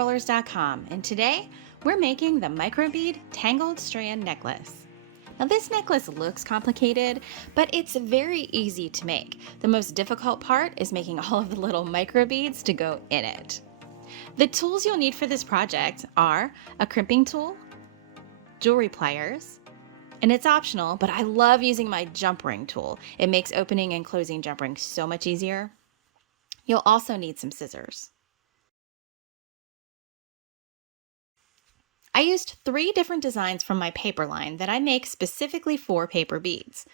ConfettiRollers.com, and today we're making the microbead tangled strand necklace. Now this necklace looks complicated, but it's very easy to make. The most difficult part is making all of the little microbeads to go in it. The tools you'll need for this project are a crimping tool, jewelry pliers, and it's optional, but I love using my jump ring tool. It makes opening and closing jump rings so much easier. You'll also need some scissors. I used 3 different designs from my paper line that I make specifically for paper beads.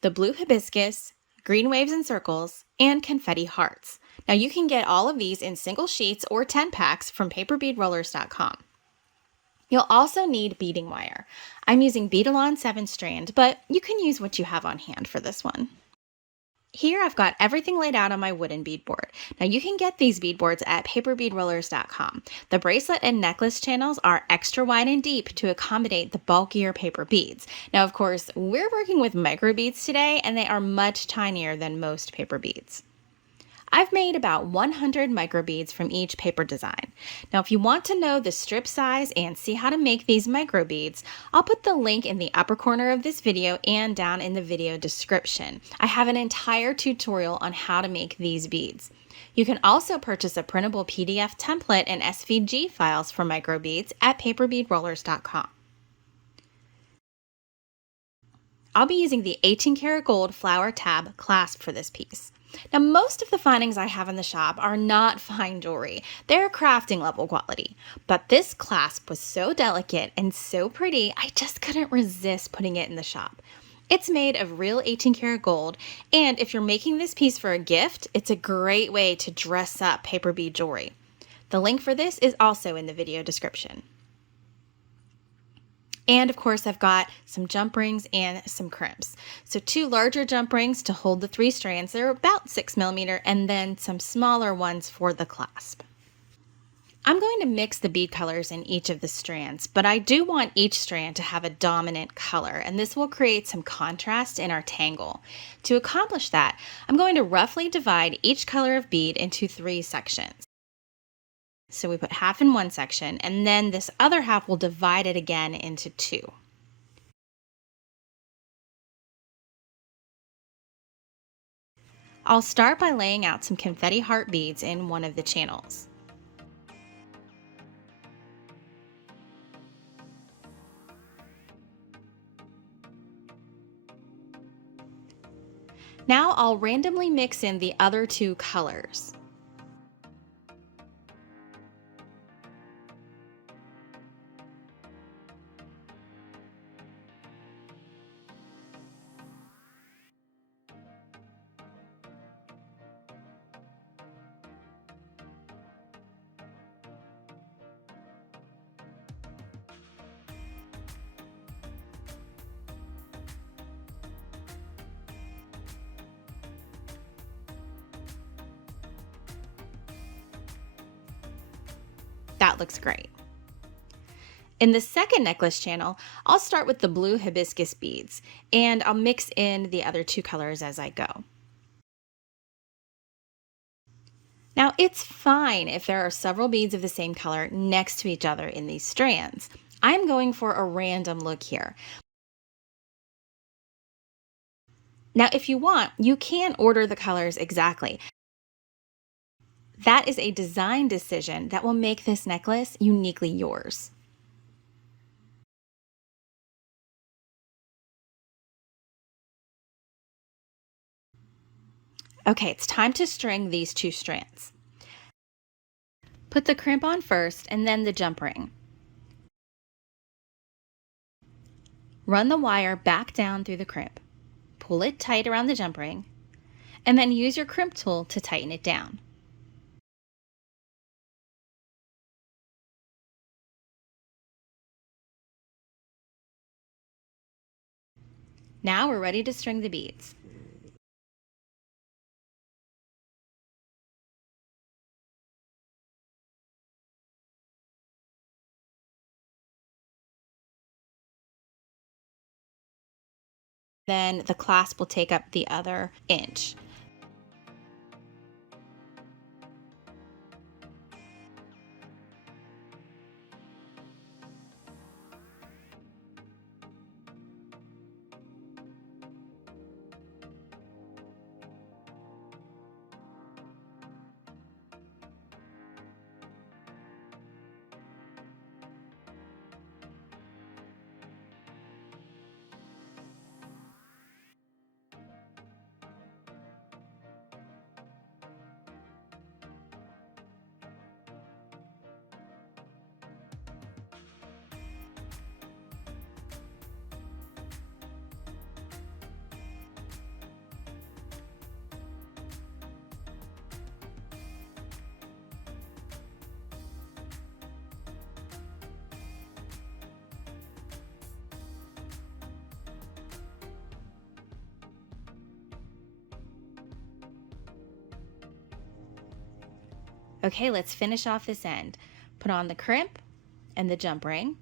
The blue hibiscus, green waves and circles, and confetti hearts. Now you can get all of these in single sheets or 10 packs from paperbeadrollers.com. You'll also need beading wire. I'm using Beadalon 7 strand, but you can use what you have on hand for this one. Here I've got everything laid out on my wooden beadboard. Now you can get these beadboards at paperbeadrollers.com. The bracelet and necklace channels are extra wide and deep to accommodate the bulkier paper beads. Now of course, we're working with micro beads today and they are much tinier than most paper beads. I've made about 100 microbeads from each paper design. Now, if you want to know the strip size and see how to make these microbeads, I'll put the link in the upper corner of this video and down in the video description. I have an entire tutorial on how to make these beads. You can also purchase a printable PDF template and SVG files for microbeads at paperbeadrollers.com. I'll be using the 18 karat gold flower tab clasp for this piece. Now, most of the findings I have in the shop are not fine jewelry. They're crafting level quality. But this clasp was so delicate and so pretty, I just couldn't resist putting it in the shop. It's made of real 18 karat gold, and if you're making this piece for a gift, it's a great way to dress up paper bead jewelry. The link for this is also in the video description. And of course, I've got some jump rings and some crimps. So 2 larger jump rings to hold the 3 strands. They're about 6mm, and then some smaller ones for the clasp. I'm going to mix the bead colors in each of the strands, but I do want each strand to have a dominant color, and this will create some contrast in our tangle. To accomplish that, I'm going to roughly divide each color of bead into 3 sections. So we put half in one section, and then this other half will divide it again into 2. I'll start by laying out some confetti heart beads in one of the channels. Now I'll randomly mix in the other 2 colors. That looks great. In the second necklace channel, I'll start with the blue hibiscus beads, and I'll mix in the other 2 colors as I go. Now, it's fine if there are several beads of the same color next to each other in these strands. I'm going for a random look here. Now, if you want, you can order the colors exactly. That is a design decision that will make this necklace uniquely yours. Okay, it's time to string these 2 strands. Put the crimp on first and then the jump ring. Run the wire back down through the crimp. Pull it tight around the jump ring, and then use your crimp tool to tighten it down. Now we're ready to string the beads. Then the clasp will take up the other inch. Okay, let's finish off this end. Put on the crimp and the jump ring.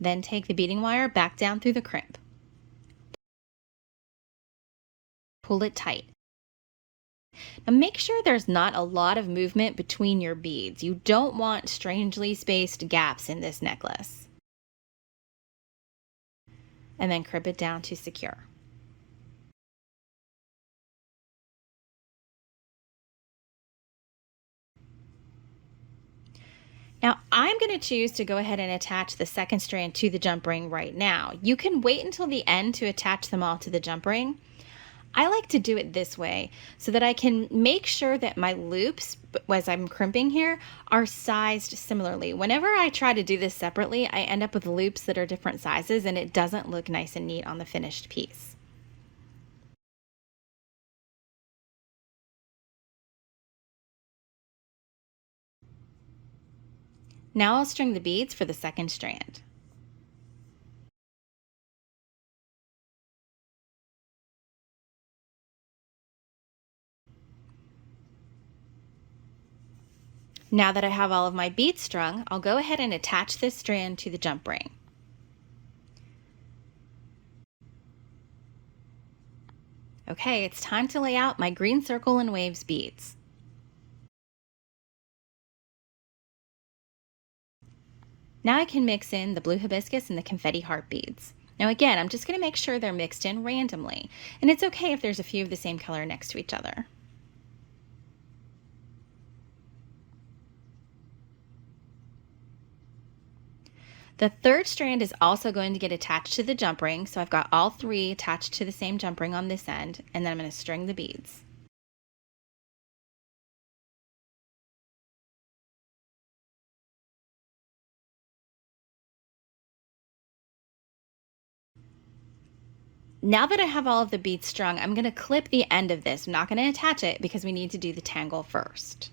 Then take the beading wire back down through the crimp. Pull it tight. Now make sure there's not a lot of movement between your beads. You don't want strangely spaced gaps in this necklace. And then crimp it down to secure. Now I'm going to choose to go ahead and attach the second strand to the jump ring right now. You can wait until the end to attach them all to the jump ring. I like to do it this way so that I can make sure that my loops, as I'm crimping here, are sized similarly. Whenever I try to do this separately, I end up with loops that are different sizes and it doesn't look nice and neat on the finished piece. Now I'll string the beads for the second strand. Now that I have all of my beads strung, I'll go ahead and attach this strand to the jump ring. Okay, it's time to lay out my green circle and waves beads. Now I can mix in the blue hibiscus and the confetti heart beads. Now again, I'm just going to make sure they're mixed in randomly, and it's okay if there's a few of the same color next to each other. The third strand is also going to get attached to the jump ring, so I've got all three attached to the same jump ring on this end, and then I'm going to string the beads. Now that I have all of the beads strung, I'm going to clip the end of this. I'm not going to attach it because we need to do the tangle first.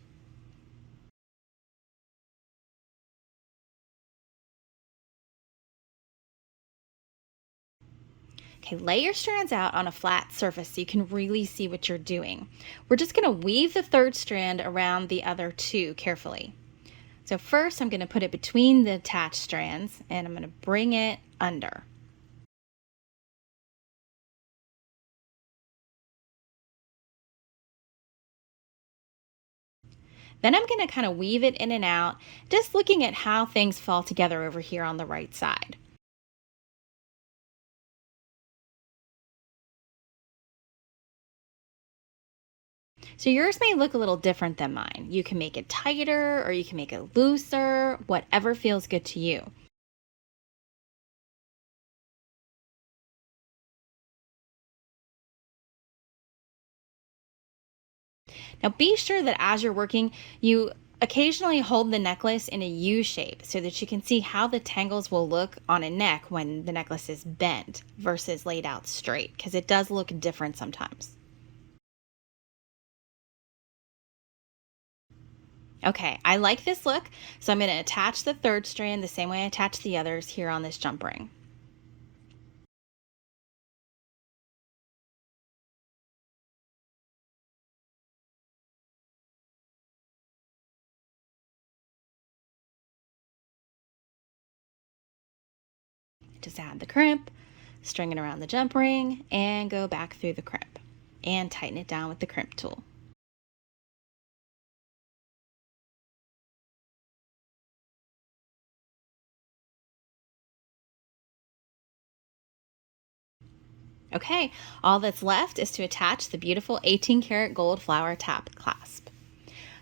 Okay, lay your strands out on a flat surface so you can really see what you're doing. We're just going to weave the third strand around the other two carefully. So first I'm going to put it between the attached strands and I'm going to bring it under. Then I'm going to kind of weave it in and out, just looking at how things fall together over here on the right side. So yours may look a little different than mine. You can make it tighter or you can make it looser, whatever feels good to you. Now be sure that as you're working, you occasionally hold the necklace in a U shape so that you can see how the tangles will look on a neck when the necklace is bent versus laid out straight, because it does look different sometimes. Okay, I like this look, so I'm going to attach the third strand the same way I attach the others here on this jump ring. Just add the crimp, string it around the jump ring, and go back through the crimp. And tighten it down with the crimp tool. Okay, all that's left is to attach the beautiful 18 karat gold flower tap clasp.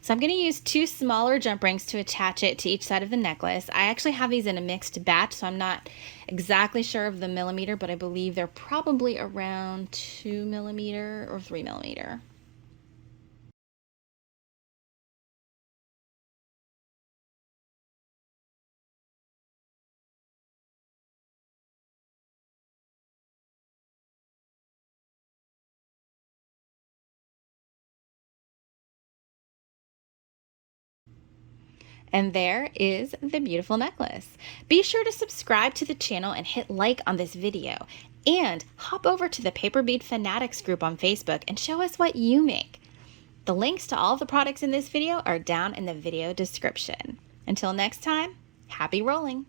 So I'm going to use two smaller jump rings to attach it to each side of the necklace. I actually have these in a mixed batch, so I'm not exactly sure of the millimeter, but I believe they're probably around 2 millimeter or 3 millimeter. And there is the beautiful necklace. Be sure to subscribe to the channel and hit like on this video. And hop over to the Paper Bead Fanatics group on Facebook and show us what you make. The links to all of the products in this video are down in the video description. Until next time, happy rolling!